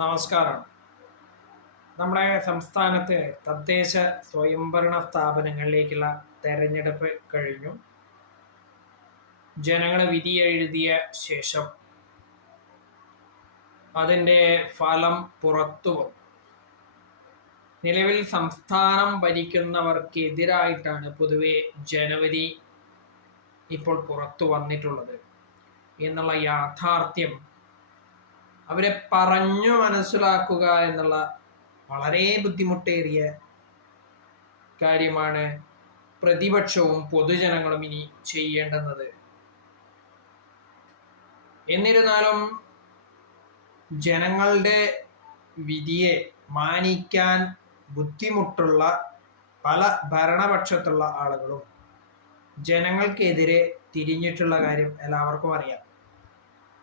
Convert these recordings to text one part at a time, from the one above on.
നമസ്കാരം. നമ്മുടെ സംസ്ഥാനത്തെ തദ്ദേശ സ്വയംഭരണ സ്ഥാപനങ്ങളിലേക്കുള്ള തെരഞ്ഞെടുപ്പ് കഴിഞ്ഞു. ജനങ്ങൾ വിധിയെഴുതിയ ശേഷം അതിൻ്റെ ഫലം പുറത്തു വന്നു. നിലവിൽ സംസ്ഥാനം ഭരിക്കുന്നവർക്കെതിരായിട്ടാണ് പൊതുവെ ജനവിധി ഇപ്പോൾ പുറത്തു വന്നിട്ടുള്ളത് എന്നുള്ള യാഥാർത്ഥ്യം അവരെ പറഞ്ഞു മനസ്സിലാക്കുക എന്നുള്ള വളരെ ബുദ്ധിമുട്ടേറിയ കാര്യമാണ് പ്രതിപക്ഷവും പൊതുജനങ്ങളും ഇനി ചെയ്യേണ്ടുന്നത്. എന്നിരുന്നാലും ജനങ്ങളുടെ വിധിയെ മാനിക്കാൻ ബുദ്ധിമുട്ടുള്ള പല ഭരണപക്ഷത്തുള്ള ആളുകളും ജനങ്ങൾക്കെതിരെ തിരിഞ്ഞിട്ടുള്ള കാര്യം എല്ലാവർക്കും അറിയാം.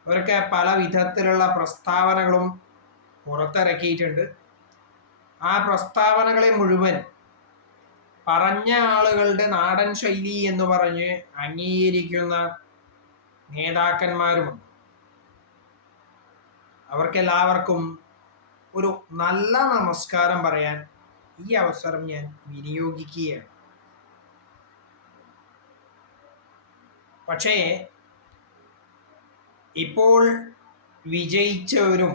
അവരൊക്കെ പല വിധത്തിലുള്ള പ്രസ്താവനകളും പുറത്തിറക്കിയിട്ടുണ്ട്. ആ പ്രസ്താവനകളെ മുഴുവൻ പറഞ്ഞ ആളുകളുടെ നാടൻ ശൈലി എന്ന് പറഞ്ഞ് അംഗീകരിക്കുന്ന നേതാക്കന്മാരുമുണ്ട്. അവർക്കെല്ലാവർക്കും ഒരു നല്ല നമസ്കാരം പറയാൻ ഈ അവസരം ഞാൻ വിനിയോഗിക്കുകയാണ്. പക്ഷേ ഇപ്പോൾ വിജയിച്ചവരും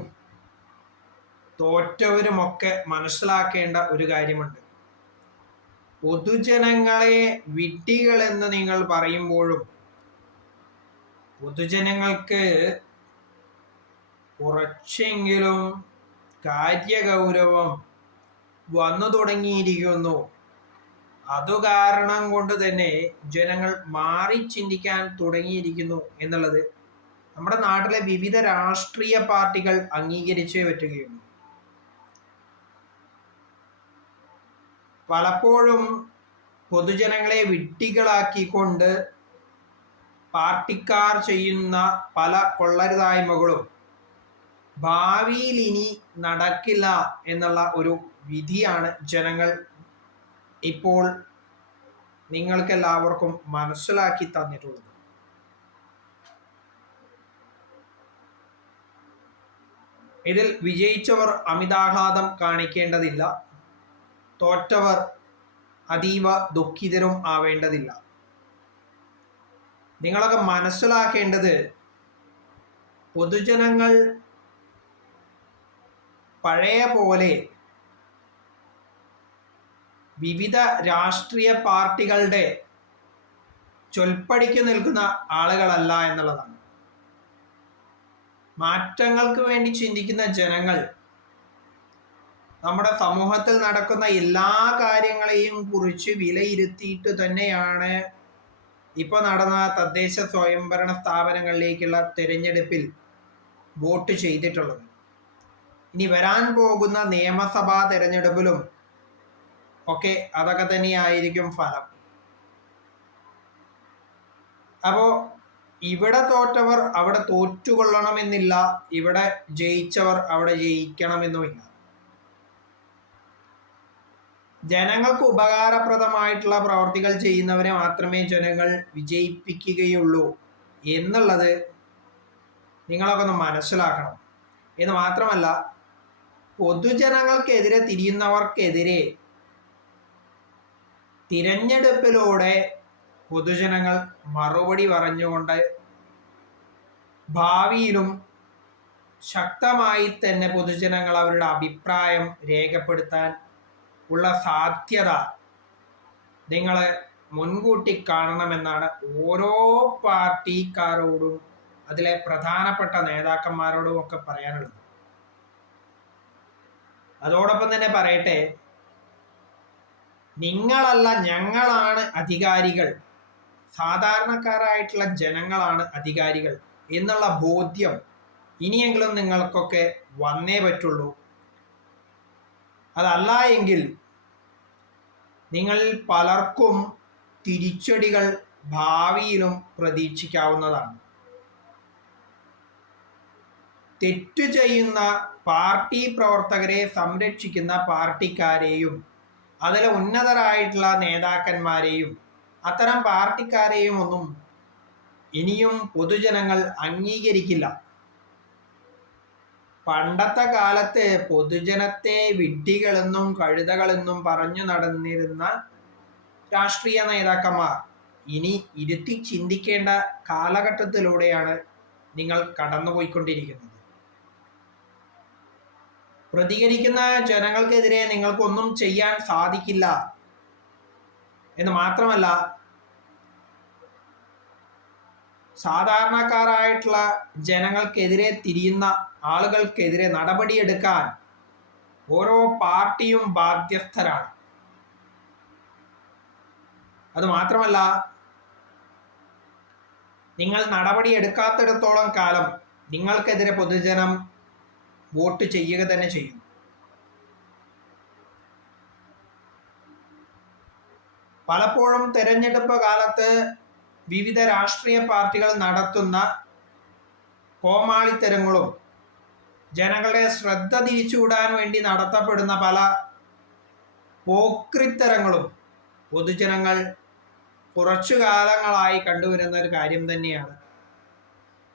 തോറ്റവരുമൊക്കെ മനസ്സിലാക്കേണ്ട ഒരു കാര്യമുണ്ട്. പൊതുജനങ്ങളെ വിഡ്ഢികളെന്ന് നിങ്ങൾ പറയുമ്പോഴും പൊതുജനങ്ങൾക്ക് കുറച്ചെങ്കിലും കാര്യഗൗരവം വന്നു തുടങ്ങിയിരിക്കുന്നു. അതുകാരണം കൊണ്ട് തന്നെ ജനങ്ങൾ മാറി ചിന്തിക്കാൻ തുടങ്ങിയിരിക്കുന്നു എന്നുള്ളത് നമ്മുടെ നാട്ടിലെ വിവിധ രാഷ്ട്രീയ പാർട്ടികൾ അംഗീകരിച്ചേ പറ്റുകയുള്ളൂ. പലപ്പോഴും പൊതുജനങ്ങളെ വിഡ്ഢികളാക്കിക്കൊണ്ട് പാർട്ടിക്കാർ ചെയ്യുന്ന പല കൊള്ളരുതായ്മകളും ഭാവിയിൽ ഇനി നടക്കില്ല എന്നുള്ള ഒരു വിധിയാണ് ജനങ്ങൾ ഇപ്പോൾ നിങ്ങൾക്കെല്ലാവർക്കും മനസ്സിലാക്കി തന്നിട്ടുള്ളത്. ഇതിൽ വിജയിച്ചവർ അമിതാഹ്ലാദം കാണിക്കേണ്ടതില്ല, തോറ്റവർ അതീവ ദുഃഖിതരും ആവേണ്ടതില്ല. നിങ്ങളൊക്കെ മനസ്സിലാക്കേണ്ടത് പൊതുജനങ്ങൾ പഴയ പോലെ വിവിധ രാഷ്ട്രീയ പാർട്ടികളുടെ ചൊൽപ്പടിക്ക് നിൽക്കുന്ന ആളുകളല്ല എന്നുള്ളതാണ്. മാറ്റങ്ങൾക്ക് വേണ്ടി ചിന്തിക്കുന്ന ജനങ്ങൾ നമ്മുടെ സമൂഹത്തിൽ നടക്കുന്ന എല്ലാ കാര്യങ്ങളെയും കുറിച്ച് വിലയിരുത്തിയിട്ട് തന്നെയാണ് ഇപ്പോൾ നടന്ന തദ്ദേശ സ്വയംഭരണ സ്ഥാപനങ്ങളിലേക്കുള്ള തിരഞ്ഞെടുപ്പിൽ വോട്ട് ചെയ്തിട്ടുള്ളത്. ഇനി വരാൻ പോകുന്ന നിയമസഭാ തിരഞ്ഞെടുപ്പിലും ഒക്കെ അതൊക്കെ തന്നെയായിരിക്കും ഫലം. അപ്പോൾ ഇവിടെ തോറ്റവർ അവിടെ തോറ്റുകൊള്ളണമെന്നില്ല, ഇവിടെ ജയിച്ചവർ അവിടെ ജയിക്കണമെന്നുമില്ല. ജനങ്ങൾക്ക് ഉപകാരപ്രദമായിട്ടുള്ള പ്രവർത്തികൾ ചെയ്യുന്നവരെ മാത്രമേ ജനങ്ങൾ വിജയിപ്പിക്കുകയുള്ളൂ എന്നുള്ളത് നിങ്ങളൊക്കെ ഒന്ന് മനസ്സിലാക്കണം. എന്ന് മാത്രമല്ല, പൊതുജനങ്ങൾക്കെതിരെ തിരിയുന്നവർക്കെതിരെ തിരഞ്ഞെടുപ്പിലൂടെ പൊതുജനങ്ങൾ മറുപടി പറഞ്ഞുകൊണ്ട് ഭാവിയിലും ശക്തമായി തന്നെ പൊതുജനങ്ങൾ അവരുടെ അഭിപ്രായം രേഖപ്പെടുത്താൻ ഉള്ള സാധ്യത നിങ്ങൾ മുൻകൂട്ടി കാണണമെന്നാണ് ഓരോ പാർട്ടിക്കാരോടും അതിലെ പ്രധാനപ്പെട്ട നേതാക്കന്മാരോടും ഒക്കെ പറയാനുള്ളത്. അതോടൊപ്പം തന്നെ പറയട്ടെ, നിങ്ങളല്ല ഞങ്ങളാണ് അധികാരികൾ, സാധാരണക്കാരായിട്ടുള്ള ജനങ്ങളാണ് അധികാരികൾ എന്നുള്ള ബോധ്യം ഇനിയെങ്കിലും നിങ്ങൾക്കൊക്കെ വന്നേ പറ്റുള്ളൂ. അതല്ല എങ്കിൽ നിങ്ങളിൽ പലർക്കും തിരിച്ചടികൾ ഭാവിയിലും പ്രതീക്ഷിക്കാവുന്നതാണ്. തെറ്റു ചെയ്യുന്ന പാർട്ടി പ്രവർത്തകരെ സംരക്ഷിക്കുന്ന പാർട്ടിക്കാരെയും അതിലെ ഉന്നതരായിട്ടുള്ള നേതാക്കന്മാരെയും അത്തരം പാർട്ടിക്കാരെയും ഒന്നും ഇനിയും പൊതുജനങ്ങൾ അംഗീകരിക്കില്ല. പണ്ടത്തെ കാലത്ത് പൊതുജനത്തെ വിഡ്ഢികളെന്നും കഴുതകളെന്നും പറഞ്ഞു നടന്നിരുന്ന രാഷ്ട്രീയ നേതാക്കന്മാർ ഇനി ഇരുത്തി ചിന്തിക്കേണ്ട കാലഘട്ടത്തിലൂടെയാണ് നിങ്ങൾ കടന്നുപോയിക്കൊണ്ടിരിക്കുന്നത്. പ്രതികരിക്കുന്ന ജനങ്ങൾക്കെതിരെ നിങ്ങൾക്കൊന്നും ചെയ്യാൻ സാധിക്കില്ല എന്ന് മാത്രമല്ല, സാധാരണക്കാരായിട്ടുള്ള ജനങ്ങൾക്കെതിരെ തിരിയുന്ന ആളുകൾക്കെതിരെ നടപടിയെടുക്കാൻ ഓരോ പാർട്ടിയും ബാധ്യസ്ഥരാണ്. അത് മാത്രമല്ല, നിങ്ങൾ നടപടിയെടുക്കാത്തിടത്തോളം കാലം നിങ്ങൾക്കെതിരെ പൊതുജനം വോട്ട് ചെയ്യുക തന്നെ ചെയ്യും. പലപ്പോഴും തെരഞ്ഞെടുപ്പ് കാലത്ത് വിവിധ രാഷ്ട്രീയ പാർട്ടികൾ നടത്തുന്ന കോമാളിത്തരങ്ങളും ജനങ്ങളുടെ ശ്രദ്ധ തിരിച്ചുവിടാൻ വേണ്ടി നടത്തപ്പെടുന്ന പല പോക്രിത്തരങ്ങളും പൊതുജനങ്ങൾ കുറച്ചു കാലങ്ങളായി കണ്ടുവരുന്ന ഒരു കാര്യം തന്നെയാണ്.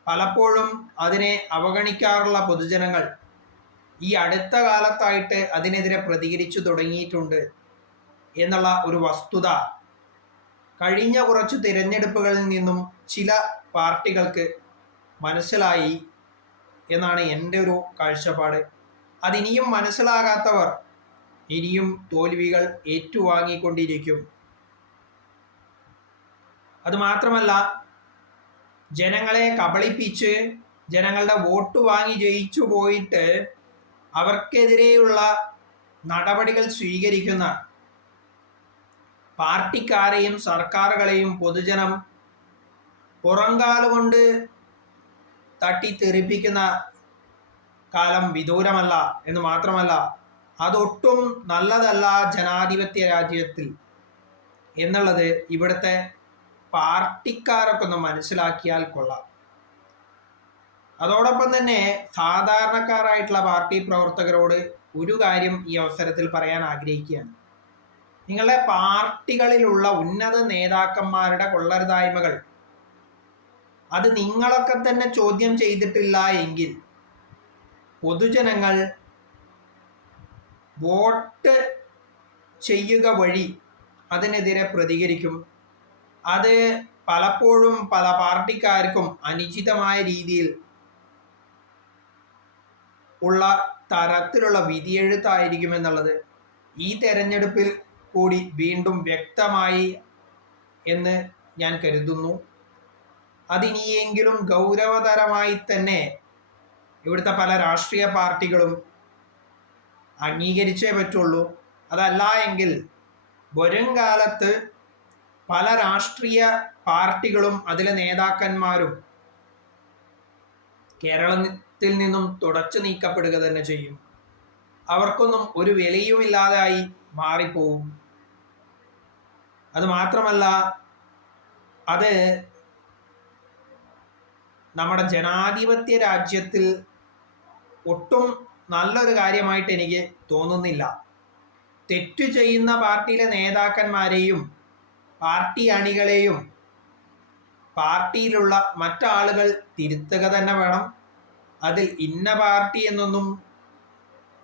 പലപ്പോഴും അതിനെ അവഗണിക്കാറുള്ള പൊതുജനങ്ങൾ ഈ അടുത്ത കാലത്തായിട്ട് അതിനെതിരെ പ്രതികരിച്ചു തുടങ്ങിയിട്ടുണ്ട് എന്നുള്ള ഒരു വസ്തുത കഴിഞ്ഞ കുറച്ച് തിരഞ്ഞെടുപ്പുകളിൽ നിന്നും ചില പാർട്ടികൾക്ക് മനസ്സിലായി എന്നാണ് എൻ്റെ ഒരു കാഴ്ചപ്പാട്. അതിനിയും മനസ്സിലാകാത്തവർ ഇനിയും തോൽവികൾ ഏറ്റുവാങ്ങിക്കൊണ്ടിരിക്കും. അതുമാത്രമല്ല, ജനങ്ങളെ കബളിപ്പിച്ച് ജനങ്ങളുടെ വോട്ട് വാങ്ങി ജയിച്ചു പോയിട്ട് അവർക്കെതിരെയുള്ള നടപടികൾ സ്വീകരിക്കുന്ന പാർട്ടിക്കാരെയും സർക്കാരുകളെയും പൊതുജനം പുറംകാലുകൊണ്ട് തട്ടിത്തെറിപ്പിക്കുന്ന കാലം വിദൂരമല്ല എന്ന് മാത്രമല്ല, അതൊട്ടും നല്ലതല്ല ജനാധിപത്യ രാജ്യത്തിൽ എന്നുള്ളത് ഇവിടുത്തെ പാർട്ടിക്കാരൊക്കെ ഒന്ന് മനസ്സിലാക്കിയാൽ കൊള്ളാം. അതോടൊപ്പം തന്നെ സാധാരണക്കാരായിട്ടുള്ള പാർട്ടി പ്രവർത്തകരോട് ഒരു കാര്യം ഈ അവസരത്തിൽ പറയാൻ ആഗ്രഹിക്കുകയാണ്. നിങ്ങളുടെ പാർട്ടികളിലുള്ള ഉന്നത നേതാക്കന്മാരുടെ കൊള്ളരുതായ്മകൾ അത് നിങ്ങളൊക്കെ തന്നെ ചോദ്യം ചെയ്തിട്ടില്ല എങ്കിൽ പൊതുജനങ്ങൾ വോട്ട് ചെയ്യുക വഴി അതിനെതിരെ പ്രതികരിക്കും. അത് പലപ്പോഴും പല പാർട്ടിക്കാർക്കും അനുചിതമായ രീതിയിൽ ഉള്ള തരത്തിലുള്ള വിധിയെഴുത്തായിരിക്കും എന്നുള്ളത് ഈ തെരഞ്ഞെടുപ്പിൽ കൂടി വീണ്ടും വ്യക്തമായി എന്ന് ഞാൻ കരുതുന്നു. അതിനിയെങ്കിലും ഗൗരവതരമായി തന്നെ ഇവിടുത്തെ പല രാഷ്ട്രീയ പാർട്ടികളും അംഗീകരിച്ചേ പറ്റുള്ളൂ. അതല്ല എങ്കിൽ വരും കാലത്ത് പല രാഷ്ട്രീയ പാർട്ടികളും അതിലെ നേതാക്കന്മാരും കേരളത്തിൽ നിന്നും തുടച്ചു നീക്കപ്പെടുക തന്നെ ചെയ്യും. അവർക്കൊന്നും ഒരു വിലയുമില്ലാതായി മാറിപ്പോവും. അത് മാത്രമല്ല, അത് നമ്മുടെ ജനാധിപത്യ രാജ്യത്തിൽ ഒട്ടും നല്ലൊരു കാര്യമായിട്ട് എനിക്ക് തോന്നുന്നില്ല. തെറ്റു ചെയ്യുന്ന പാർട്ടിയിലെ നേതാക്കന്മാരെയും പാർട്ടി അണികളെയും പാർട്ടിയിലുള്ള മറ്റാളുകൾ തിരുത്തുക തന്നെ വേണം. അതിൽ ഇന്ന പാർട്ടി എന്നൊന്നും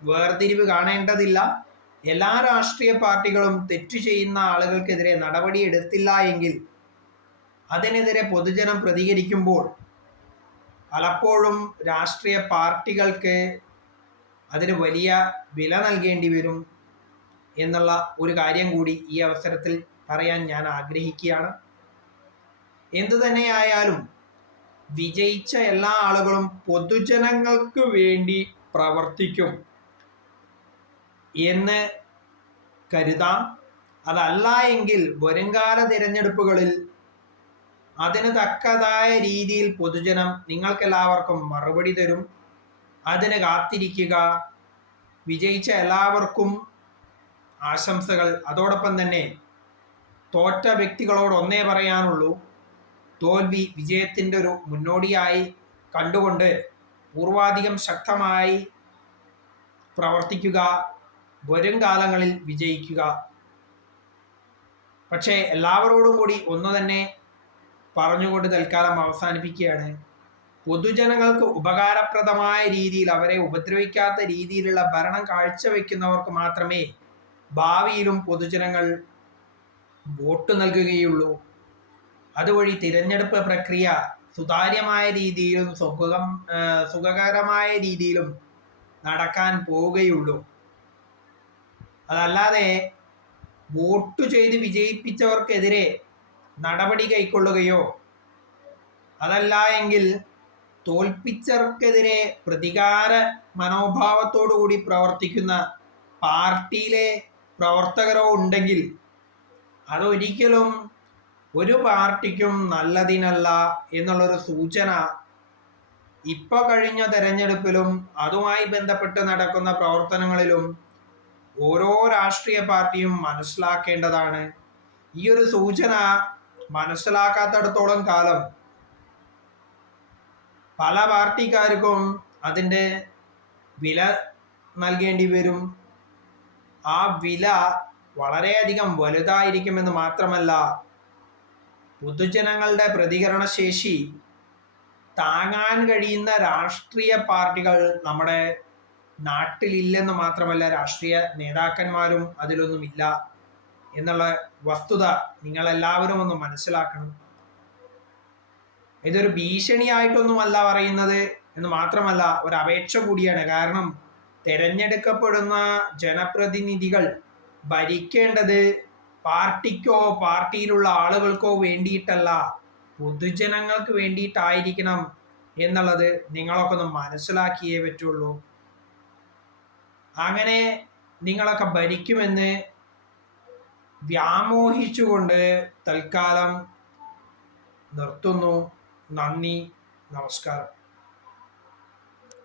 വേർതിരിവ് കാണേണ്ടതില്ല. എല്ലാ രാഷ്ട്രീയ പാർട്ടികളും തെറ്റു ചെയ്യുന്ന ആളുകൾക്കെതിരെ നടപടി എടുത്തില്ല എങ്കിൽ അതിനെതിരെ പൊതുജനം പ്രതികരിക്കുമ്പോൾ പലപ്പോഴും രാഷ്ട്രീയ പാർട്ടികൾക്ക് അതിന് വലിയ വില നൽകേണ്ടി വരും എന്നുള്ള ഒരു കാര്യം കൂടി ഈ അവസരത്തിൽ പറയാൻ ഞാൻ ആഗ്രഹിക്കുകയാണ്. എന്തു തന്നെയായാലും വിജയിച്ച എല്ലാ ആളുകളും പൊതുജനങ്ങൾക്ക് വേണ്ടി പ്രവർത്തിക്കും എന്ന് കരുതാം. അതല്ല എങ്കിൽ വരുംകാല തിരഞ്ഞെടുപ്പുകളിൽ അതിന് തക്കതായ രീതിയിൽ പൊതുജനം നിങ്ങൾക്കെല്ലാവർക്കും മറുപടി തരും. അതിന് കാത്തിരിക്കുക. വിജയിച്ച എല്ലാവർക്കും ആശംസകൾ. അതോടൊപ്പം തന്നെ തോറ്റ വ്യക്തികളോട് ഒന്നേ പറയാനുള്ളൂ, തോൽവി വിജയത്തിൻ്റെ ഒരു മുന്നോടിയായി കണ്ടുകൊണ്ട് പൂർവാധികം ശക്തമായി പ്രവർത്തിക്കുക. വരും കാലങ്ങളിൽ വിജയിക്കുക. പക്ഷേ എല്ലാവരോടും കൂടി ഒന്ന് തന്നെ പറഞ്ഞുകൊണ്ട് തൽക്കാലം അവസാനിപ്പിക്കുകയാണ്. പൊതുജനങ്ങൾക്ക് ഉപകാരപ്രദമായ രീതിയിൽ, അവരെ ഉപദ്രവിക്കാത്ത രീതിയിലുള്ള ഭരണം കാഴ്ചവെക്കുന്നവർക്ക് മാത്രമേ ഭാവിയിലും പൊതുജനങ്ങൾ വോട്ട് നൽകുകയുള്ളൂ. അതുവഴി തിരഞ്ഞെടുപ്പ് പ്രക്രിയ സുതാര്യമായ രീതിയിലും സുഖകരമായ രീതിയിലും നടക്കാൻ പോവുകയുള്ളൂ. അതല്ലാതെ വോട്ട് ചെയ്ത് വിജയിപ്പിച്ചവർക്കെതിരെ നടപടി കൈക്കൊള്ളുകയോ അതല്ല എങ്കിൽ തോൽപ്പിച്ചവർക്കെതിരെ പ്രതികാര മനോഭാവത്തോടുകൂടി പ്രവർത്തിക്കുന്ന പാർട്ടിയിലെ പ്രവർത്തകരോ ഉണ്ടെങ്കിൽ അതൊരിക്കലും ഒരു പാർട്ടിക്കും നല്ലതിനല്ല എന്നുള്ളൊരു സൂചന ഇപ്പോൾ കഴിഞ്ഞ തെരഞ്ഞെടുപ്പിലും അതുമായി ബന്ധപ്പെട്ട് നടക്കുന്ന പ്രവർത്തനങ്ങളിലും ഓരോ രാഷ്ട്രീയ പാർട്ടിയും മനസ്സിലാക്കേണ്ടതാണ്. ഈ ഒരു സൂചന മനസ്സിലാക്കാത്തിടത്തോളം കാലം പല പാർട്ടിക്കാർക്കും അതിൻ്റെ വില നൽകേണ്ടി വരും. ആ വില വളരെയധികം വലുതായിരിക്കുമെന്ന് മാത്രമല്ല, പൊതുജനങ്ങളുടെ പ്രതികരണ ശേഷി താങ്ങാൻ കഴിയുന്ന രാഷ്ട്രീയ പാർട്ടികൾ നമ്മുടെ നാട്ടിലില്ലെന്ന് മാത്രമല്ല, രാഷ്ട്രീയ നേതാക്കന്മാരും അതിലൊന്നുമില്ല എന്നുള്ള വസ്തുത നിങ്ങളെല്ലാവരും ഒന്ന് മനസ്സിലാക്കണം. ഇതൊരു ഭീഷണിയായിട്ടൊന്നുമല്ല പറയുന്നത് എന്ന് മാത്രമല്ല, ഒരു അപേക്ഷ കൂടിയാണ്. കാരണം തിരഞ്ഞെടുക്കപ്പെടുന്ന ജനപ്രതിനിധികൾ ഭരിക്കേണ്ടത് പാർട്ടിക്കോ പാർട്ടിയിലുള്ള ആളുകൾക്കോ വേണ്ടിയിട്ടല്ല, പൊതുജനങ്ങൾക്ക് വേണ്ടിയിട്ടായിരിക്കണം എന്നുള്ളത് നിങ്ങളൊക്കെ ഒന്ന് മനസ്സിലാക്കിയേ പറ്റുള്ളൂ. അങ്ങനെ നിങ്ങളൊക്കെ ഭരിക്കുമെന്ന് വ്യാമോഹിച്ചുകൊണ്ട് തൽക്കാലം നിർത്തുന്നു. നന്ദി, നമസ്കാരം.